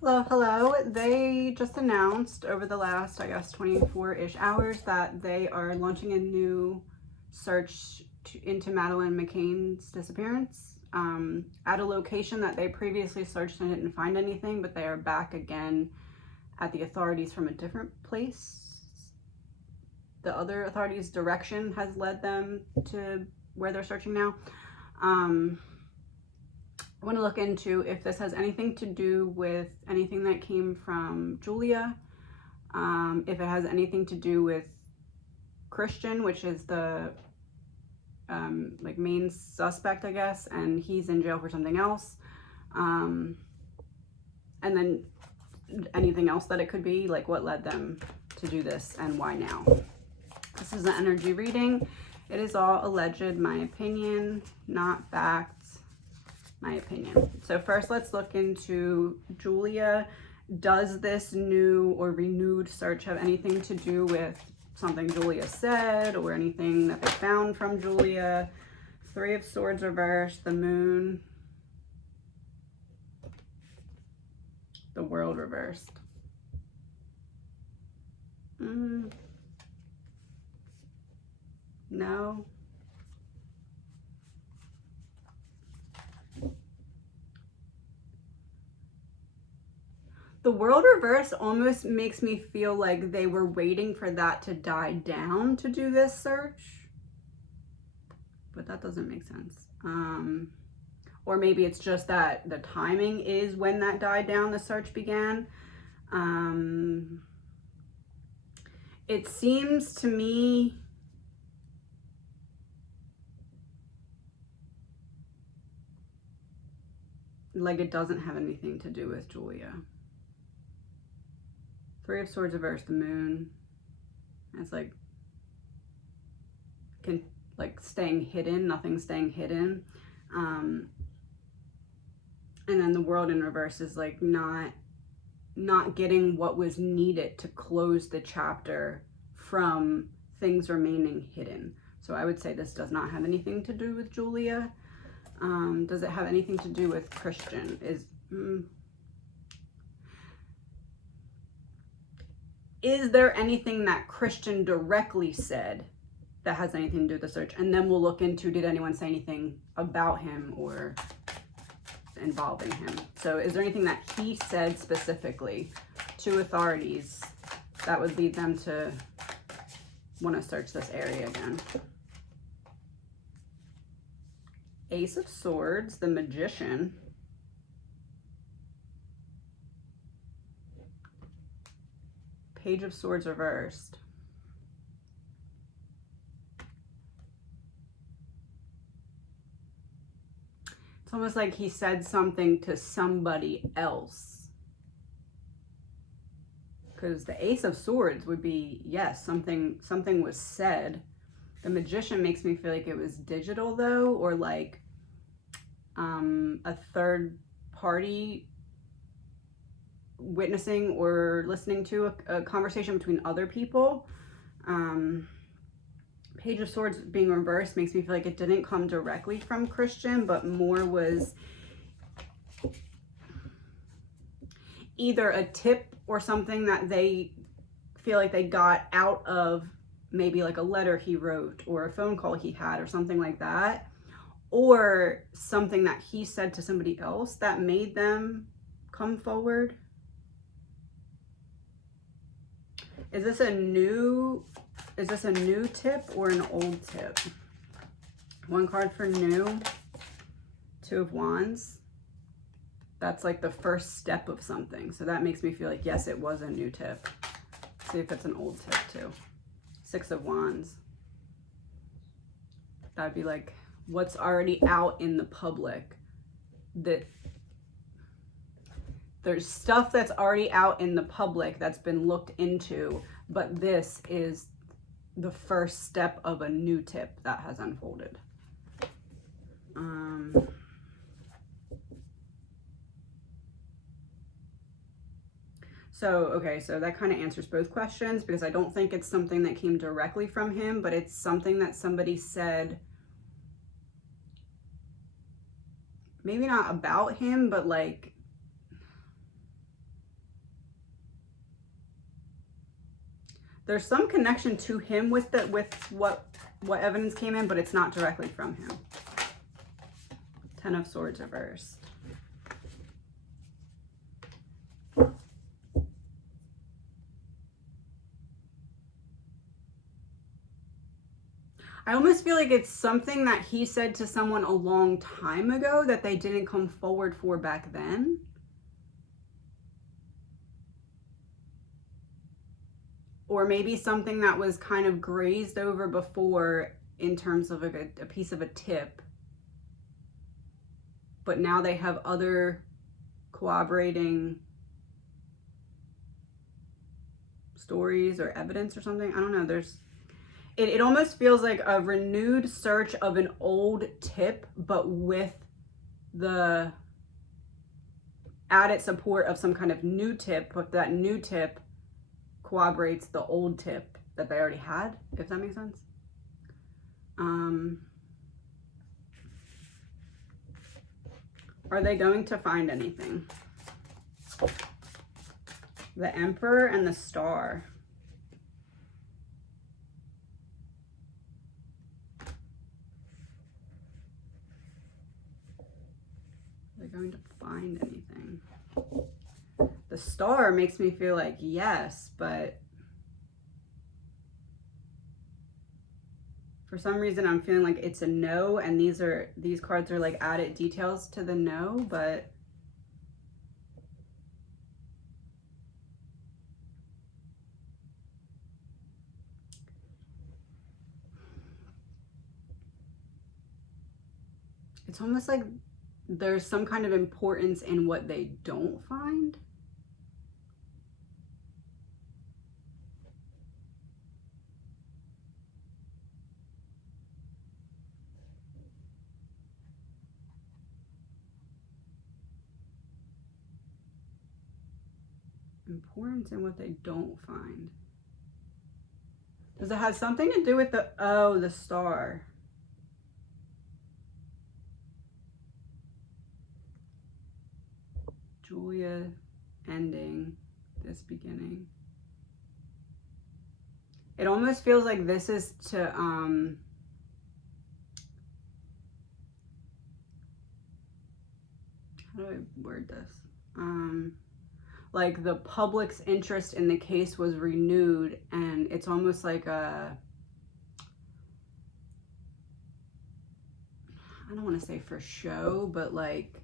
Hello, hello. They just announced over the last, I guess, 24-ish hours that they are launching a new search into Madeleine McCann's disappearance at a location that they previously searched and didn't find anything, but they are back again at the authorities from a different place. The other authorities' direction has led them to where they're searching now. I want to look into if this has anything to do with anything that came from Julia, if it has anything to do with Christian, which is the like main suspect, I guess, and he's in jail for something else, and then anything else that it could be, like what led them to do this and why now. This is an energy reading. It is all alleged, my opinion, not fact. My opinion. So first, let's look into Julia. Does this new or renewed search have anything to do with something Julia said or anything that they found from Julia? Three of Swords reversed, the Moon, the World reversed. No. The World reverse almost makes me feel like they were waiting for that to die down to do this search, but that doesn't make sense. Or maybe it's just that the timing is when that died down, the search began. It seems to me like it doesn't have anything to do with Julia. Three of Swords reversed, the Moon. It's like staying hidden, nothing staying hidden. And then the World in reverse is like not getting what was needed to close the chapter from things remaining hidden. So I would say this does not have anything to do with Julia. Does it have anything to do with Christian? Is there anything that Christian directly said that has anything to do with the search? And then we'll look into, did anyone say anything about him or involving him? So is there anything that he said specifically to authorities that would lead them to want to search this area again? Ace of Swords, the Magician. Page of Swords reversed. It's almost like he said something to somebody else. Because the Ace of Swords would be, yes, something was said. The Magician makes me feel like it was digital though, or like a third party witnessing or listening to a conversation between other people. Page of Swords being reversed makes me feel like it didn't come directly from Christian, but more was either a tip or something that they feel like they got out of maybe like a letter he wrote or a phone call he had or something like that, or something that he said to somebody else that made them come forward. Is this a new tip or an old tip? One card for new, Two of Wands. That's like the first step of something. So that makes me feel like, yes, it was a new tip. Let's see if it's an old tip too. Six of Wands. That'd be like what's already out in the public. That there's stuff that's already out in the public that's been looked into, but this is the first step of a new tip that has unfolded. So, okay, so that kind of answers both questions, because I don't think it's something that came directly from him, but it's something that somebody said, maybe not about him, but like There's some connection to him with what evidence came in, but it's not directly from him. 10 of Swords reversed. I almost feel like it's something that he said to someone a long time ago that they didn't come forward for back then. Or maybe something that was kind of grazed over before in terms of a piece of a tip. But now they have other corroborating stories or evidence or something. I don't know. It almost feels like a renewed search of an old tip, but with the added support of some kind of new tip, but that new tip corroborates the old tip that they already had, if that makes sense. Are they going to find anything? The Emperor and the Star. Going to find anything. The Star makes me feel like yes, but for some reason I'm feeling like it's a no, and these cards are like added details to the no, but it's almost like there's some kind of importance in what they don't find. Importance in what they don't find. Does it have something to do with the Star? Julia ending, this beginning. It almost feels like this is to how do I word this? Like the public's interest in the case was renewed, and it's almost like I don't want to say for show, but like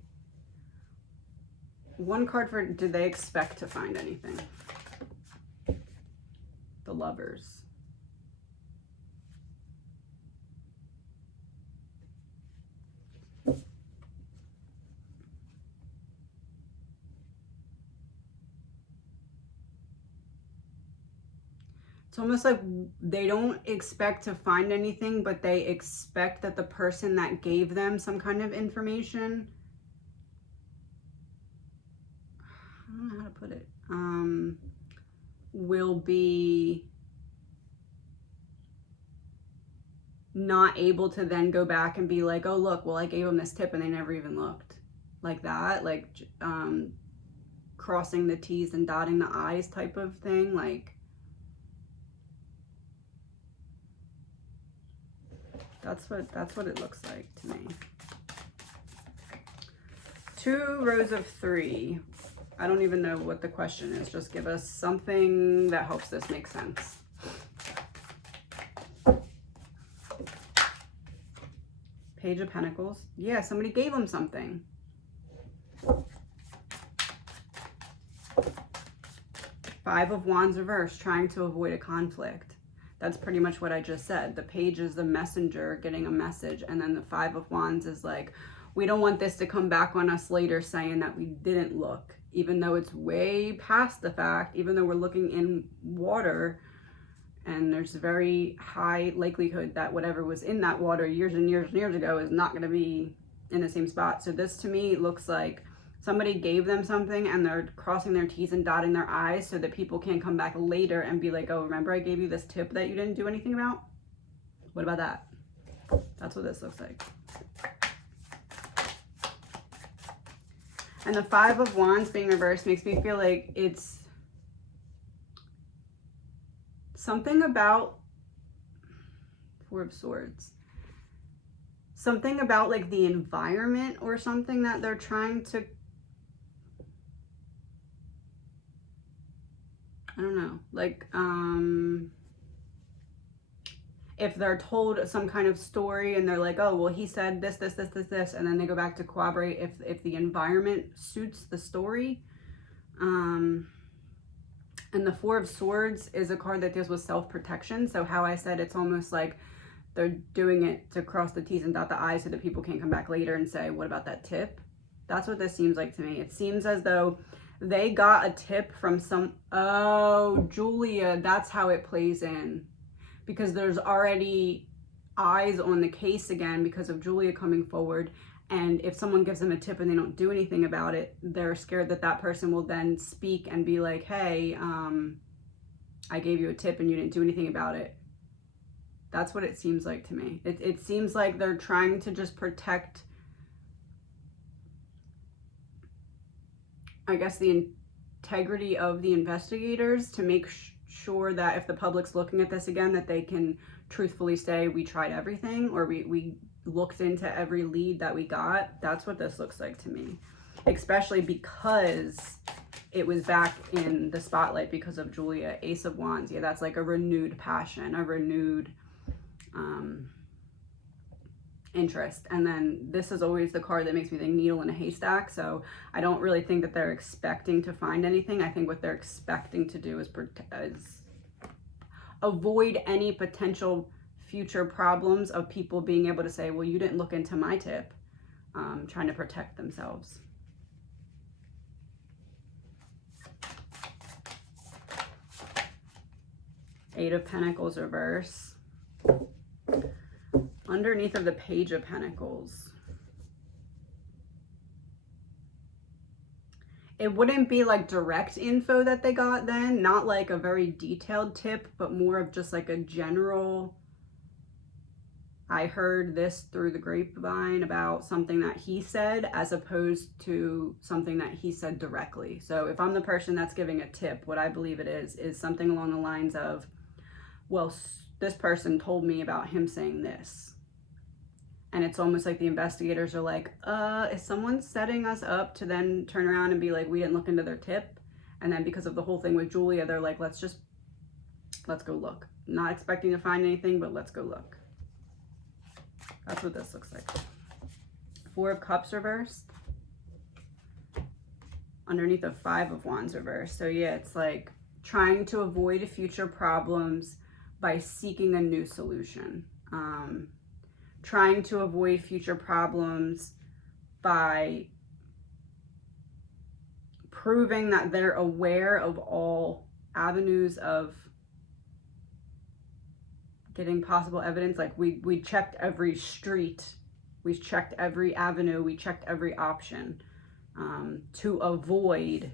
one card for, did they expect to find anything? The Lovers. It's almost like they don't expect to find anything, but they expect that the person that gave them some kind of information, I don't know how to put it, will be not able to then go back and be like, oh look, well I gave them this tip and they never even looked. Like that, like crossing the T's and dotting the I's type of thing. Like that's what it looks like to me. 2 rows of 3. I don't even know what the question is. Just give us something that helps this make sense. Page of Pentacles. Yeah, somebody gave them something. Five of Wands reversed, trying to avoid a conflict. That's pretty much what I just said. The Page is the messenger getting a message, and then the Five of Wands is like, we don't want this to come back on us later saying that we didn't look, even though it's way past the fact, even though we're looking in water, and there's a very high likelihood that whatever was in that water years and years and years ago is not going to be in the same spot. So this to me looks like somebody gave them something and they're crossing their T's and dotting their I's so that people can't come back later and be like, oh, remember I gave you this tip that you didn't do anything about? What about that? That's what this looks like. And the Five of Wands being reversed makes me feel like it's something about Four of Swords. Something about like the environment or something that they're trying to, I don't know, like, if they're told some kind of story and they're like, oh, well, he said this, and then they go back to corroborate if the environment suits the story. And the Four of Swords is a card that deals with self-protection. So how I said it's almost like they're doing it to cross the T's and dot the I's so that people can't come back later and say, what about that tip? That's what this seems like to me. It seems as though they got a tip from oh, Julia, that's how it plays in. Because there's already eyes on the case again because of Julia coming forward. And if someone gives them a tip and they don't do anything about it, they're scared that that person will then speak and be like, hey, I gave you a tip and you didn't do anything about it. That's what it seems like to me. It seems like they're trying to just protect, I guess, the integrity of the investigators to make sure that if the public's looking at this again, that they can truthfully say, we tried everything, or we looked into every lead that we got. That's what this looks like to me, especially because it was back in the spotlight because of Julia. Ace of Wands. Yeah, that's like a renewed passion, a renewed interest. And then this is always the card that makes me think needle in a haystack. So I don't really think that they're expecting to find anything. I think what they're expecting to do is avoid any potential future problems of people being able to say, well, you didn't look into my tip, trying to protect themselves. Eight of Pentacles reverse. Underneath of the Page of Pentacles. It wouldn't be like direct info that they got then, not like a very detailed tip, but more of just like a general, I heard this through the grapevine about something that he said, as opposed to something that he said directly. So if I'm the person that's giving a tip, what I believe it is something along the lines of, well, this person told me about him saying this. And it's almost like the investigators are like, is someone setting us up to then turn around and be like, we didn't look into their tip? And then because of the whole thing with Julia, they're like, let's go look. Not expecting to find anything, but let's go look. That's what this looks like. Four of Cups reversed. Underneath the Five of Wands reversed. So yeah, it's like trying to avoid future problems by seeking a new solution. Trying to avoid future problems by proving that they're aware of all avenues of getting possible evidence. Like we checked every street, we checked every avenue, we checked every option, to avoid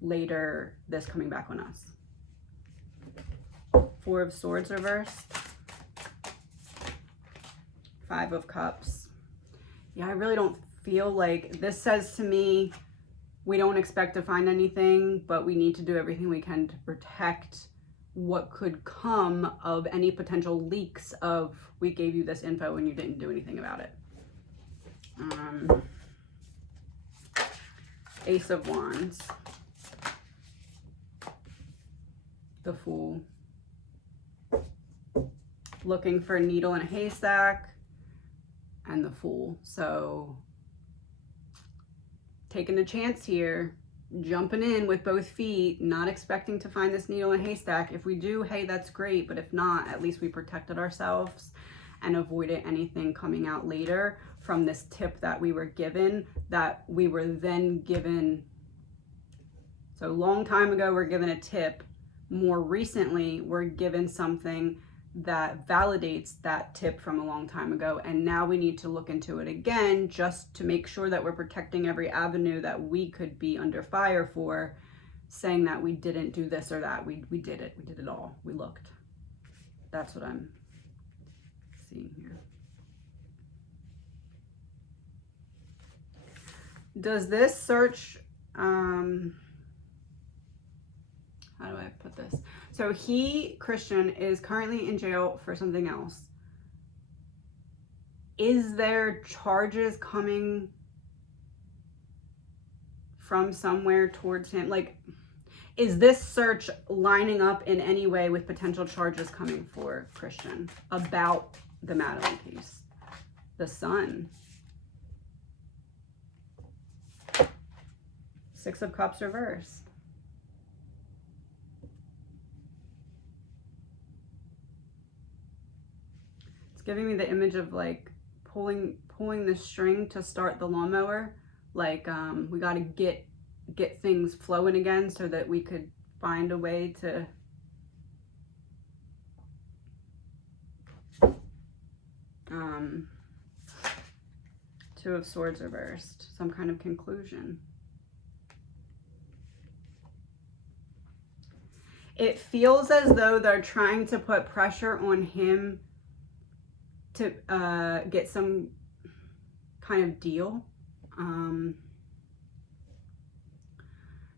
later this coming back on us. Four of Swords reversed. Five of Cups. Yeah, I really don't feel like this says to me, we don't expect to find anything, but we need to do everything we can to protect what could come of any potential leaks of, we gave you this info and you didn't do anything about it. Ace of Wands. The Fool. Looking for a needle in a haystack. And the Fool. So taking a chance here, jumping in with both feet, not expecting to find this needle in a haystack. If we do, hey, that's great. But if not, at least we protected ourselves and avoided anything coming out later from this tip that we were given, that we were then given. So a long time ago, we're given a tip. More recently, we're given something that validates that tip from a long time ago, and now we need to look into it again just to make sure that we're protecting every avenue that we could be under fire for, saying that we didn't do this or that. We did it. We did it all. We looked. That's what I'm seeing here. Does this search, how do I put this? So he, Christian, is currently in jail for something else. Is there charges coming from somewhere towards him? Like, is this search lining up in any way with potential charges coming for Christian about the Madeleine case? The Sun. 6 of Cups reversed. It's giving me the image of like pulling the string to start the lawnmower. Like we got to get things flowing again so that we could find a way to Two of Swords reversed, some kind of conclusion. It feels as though they're trying to put pressure on him to get some kind of deal.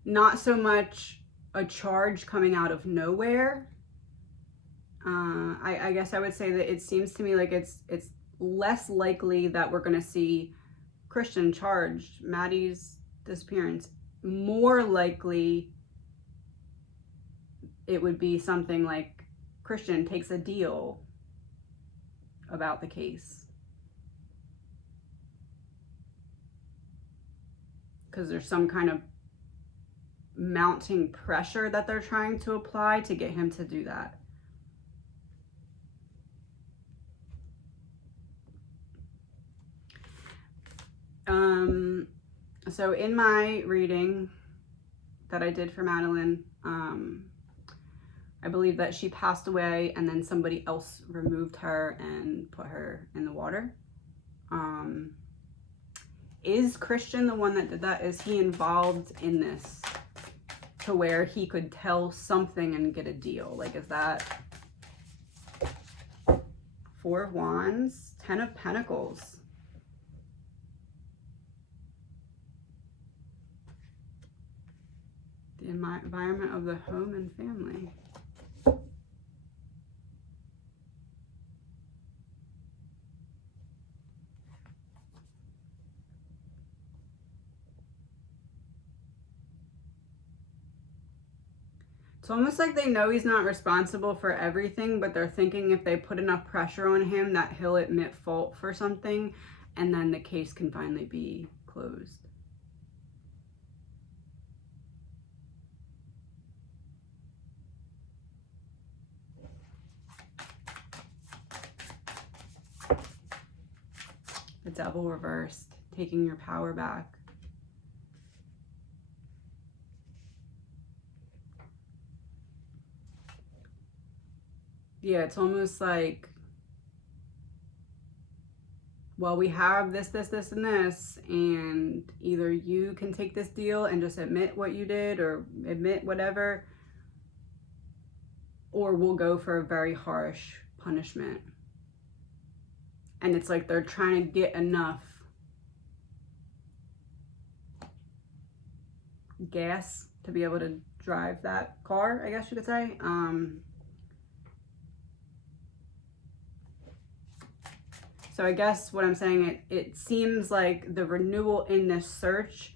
Not so much a charge coming out of nowhere. I guess I would say that it seems to me like it's less likely that we're going to see Christian charged, Maddie's disappearance. More likely it would be something like Christian takes a deal about the case. Because there's some kind of mounting pressure that they're trying to apply to get him to do that. So in my reading that I did for Madeleine, I believe that she passed away and then somebody else removed her and put her in the water. Is Christian the one that did that? Is he involved in this to where he could tell something and get a deal? Like, is that 4 of Wands, 10 of Pentacles? The environment of the home and family. It's almost like they know he's not responsible for everything, but they're thinking if they put enough pressure on him that he'll admit fault for something, and then the case can finally be closed. The Devil reversed, taking your power back. Yeah, it's almost like, well, we have this, and this, and either you can take this deal and just admit what you did or admit whatever, or we'll go for a very harsh punishment. And it's like they're trying to get enough gas to be able to drive that car, I guess you could say. So I guess what I'm saying, it seems like the renewal in this search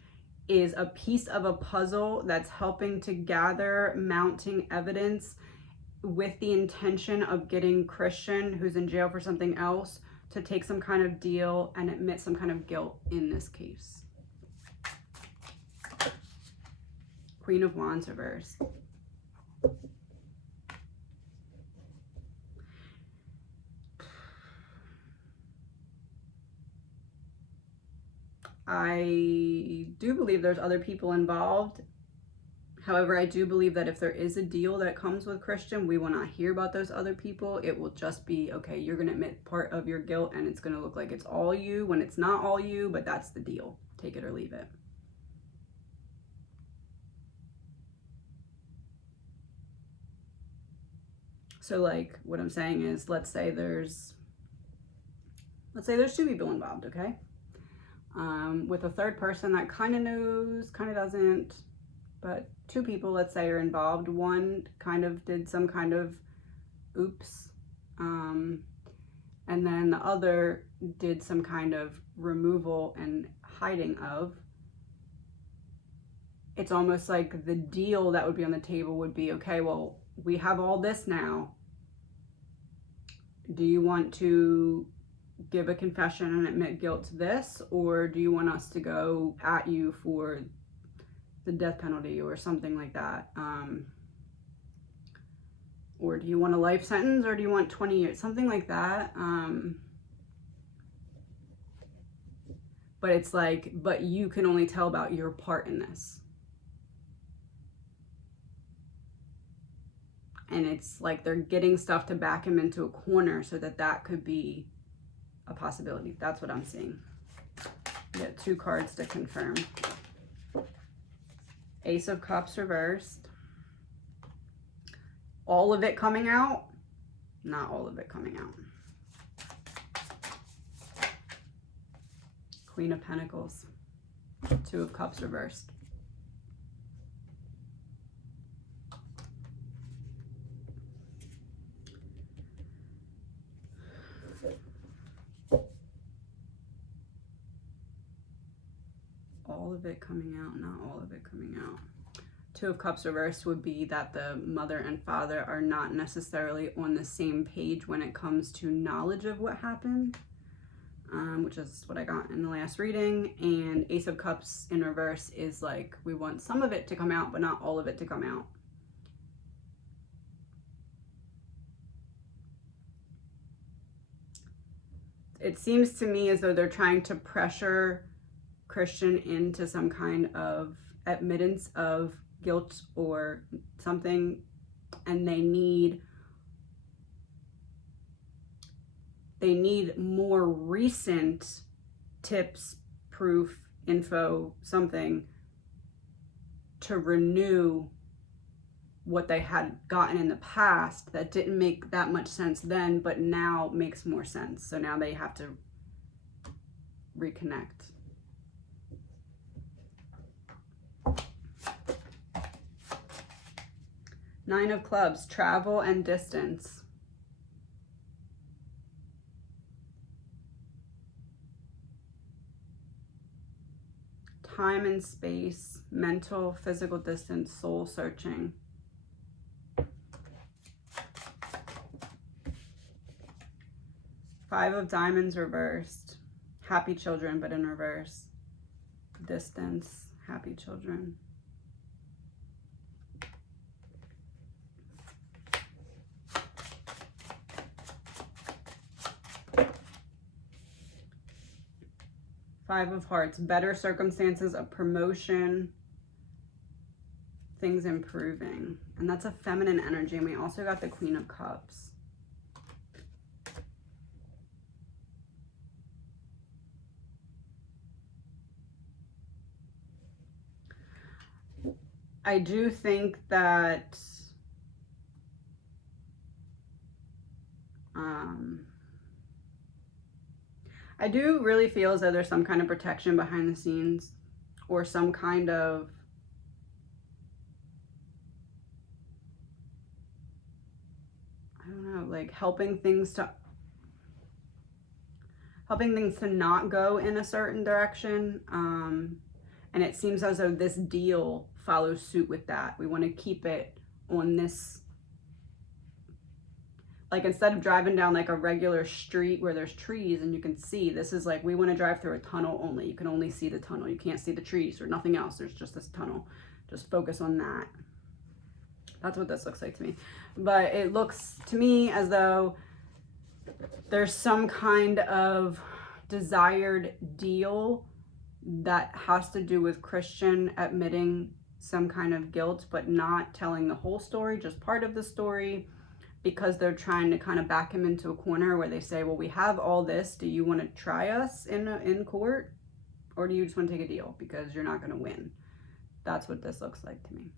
is a piece of a puzzle that's helping to gather mounting evidence with the intention of getting Christian, who's in jail for something else, to take some kind of deal and admit some kind of guilt in this case. Queen of Wands reversed. I do believe there's other people involved. However, I do believe that if there is a deal that comes with Christian, we will not hear about those other people. It will just be, okay, you're going to admit part of your guilt and it's going to look like it's all you when it's not all you, but that's the deal. Take it or leave it. So like what I'm saying is, let's say there's 2 people involved, okay? With a third person that kind of knows, kind of doesn't. but two people, let's say, are involved. One kind of did some kind of oops, and then the other did some kind of removal and hiding of. It's almost like the deal that would be on the table would be, okay, well, we have all this now. Do you want to give a confession and admit guilt to this, or do you want us to go at you for the death penalty or something like that? Or do you want a life sentence, or do you want 20 years? Something like that. But it's like, but you can only tell about your part in this. And it's like they're getting stuff to back him into a corner so that that could be a possibility. That's what I'm seeing. We get 2 cards to confirm. Ace of Cups reversed. All of it coming out? Not all of it coming out. Queen of Pentacles. 2 of Cups reversed. All of it coming out, not all of it coming out. 2 of Cups reversed would be that the mother and father are not necessarily on the same page when it comes to knowledge of what happened, which is what I got in the last reading. And Ace of Cups in reverse is like, we want some of it to come out, but not all of it to come out. It seems to me as though they're trying to pressure Christian into some kind of admittance of guilt or something, and they need more recent tips, proof, info, something to renew what they had gotten in the past that didn't make that much sense then, but now makes more sense. So now they have to reconnect. Nine of Clubs, travel and distance. Time and space, mental, physical distance, soul searching. Five of Diamonds reversed. Happy children, but in reverse. Distance, happy children. Five of Hearts, better circumstances, a promotion, things improving. And that's a feminine energy. And we also got the Queen of Cups. I do think that I do really feel as though there's some kind of protection behind the scenes, or some kind of I don't know, like helping things to not go in a certain direction. And it seems as though this deal follows suit with that. We want to keep it on this, like instead of driving down like a regular street where there's trees and you can see, this is like, we want to drive through a tunnel only. You can only see the tunnel. You can't see the trees or nothing else. There's just this tunnel. Just focus on that. That's what this looks like to me. But it looks to me as though there's some kind of desired deal that has to do with Christian admitting some kind of guilt, but not telling the whole story, just part of the story, because they're trying to kind of back him into a corner where they say, well, we have all this. Do you want to try us in court, or do you just want to take a deal because you're not going to win? That's what this looks like to me.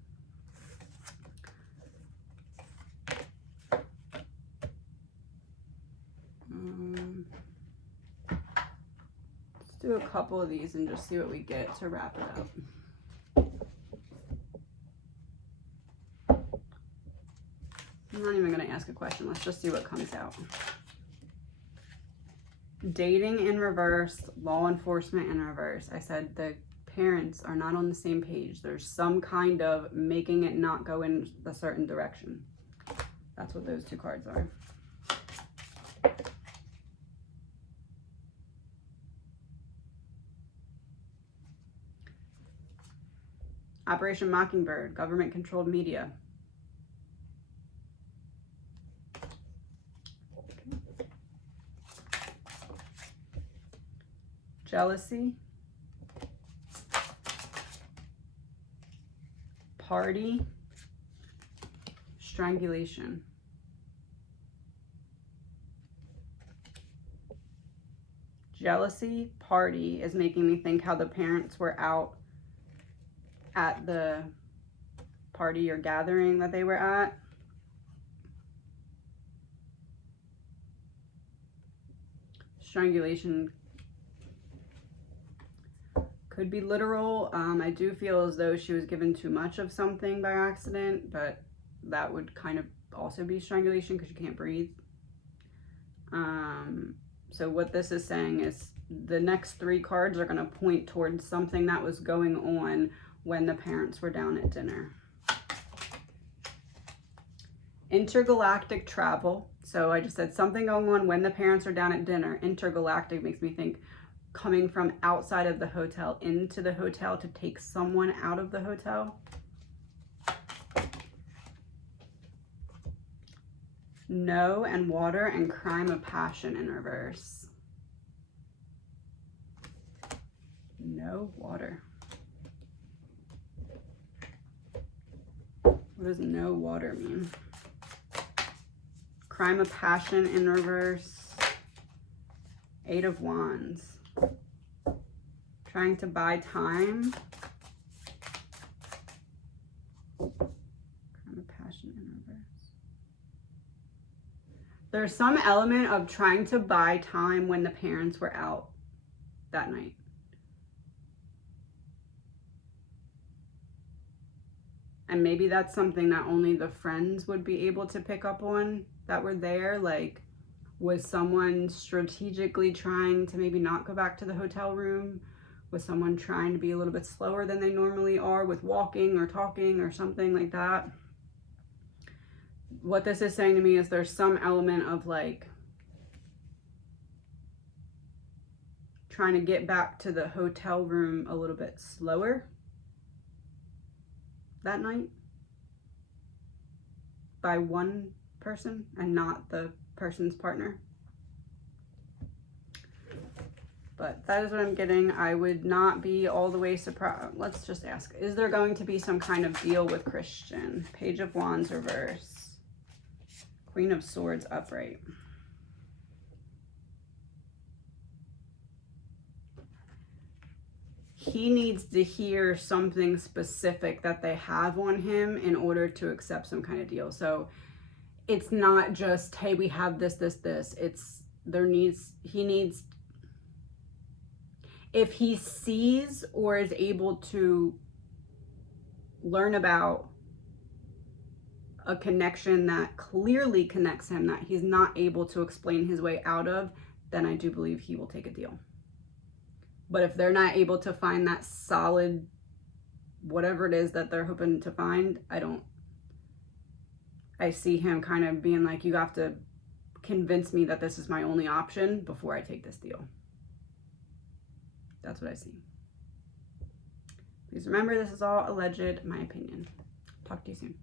Let's do a couple of these and just see what we get to wrap it up. I'm not even going to ask a question. Let's just see what comes out. Dating in reverse, law enforcement in reverse. I said the parents are not on the same page. There's some kind of making it not go in a certain direction. That's what those two cards are. Operation Mockingbird, government-controlled media. Jealousy. Party. Strangulation. Jealousy, party is making me think how the parents were out at the party or gathering that they were at. Strangulation could be literal. I do feel as though she was given too much of something by accident, but that would kind of also be strangulation because you can't breathe. So what this is saying is the next three cards are going to point towards something that was going on when the parents were down at dinner. Intergalactic travel. So I just said something going on when the parents are down at dinner. Intergalactic makes me think coming from outside of the hotel into the hotel to take someone out of the hotel. No and water and crime of passion in reverse. No water. What does no water mean? Crime of passion in reverse. Eight of Wands. Trying to buy time. Crime of passion in reverse. There's some element of trying to buy time when the parents were out that night. And maybe that's something that only the friends would be able to pick up on that were there. Like, was someone strategically trying to maybe not go back to the hotel room? Was someone trying to be a little bit slower than they normally are with walking or talking or something like that? What this is saying to me is there's some element of like trying to get back to the hotel room a little bit slower that night by one person and not the person's partner. But that is what I'm getting. I would not be all the way surprised. Let's just ask, is there going to be some kind of deal with Christian? Page of Wands reverse. Queen of Swords upright. He needs to hear something specific that they have on him in order to accept some kind of deal. So it's not just, hey, we have this. It's, he needs, if he sees or is able to learn about a connection that clearly connects him that he's not able to explain his way out of, then I do believe he will take a deal. But if they're not able to find that solid, whatever it is that they're hoping to find, I see him kind of being like, you have to convince me that this is my only option before I take this deal. That's what I see. Please remember, this is all alleged, my opinion. Talk to you soon.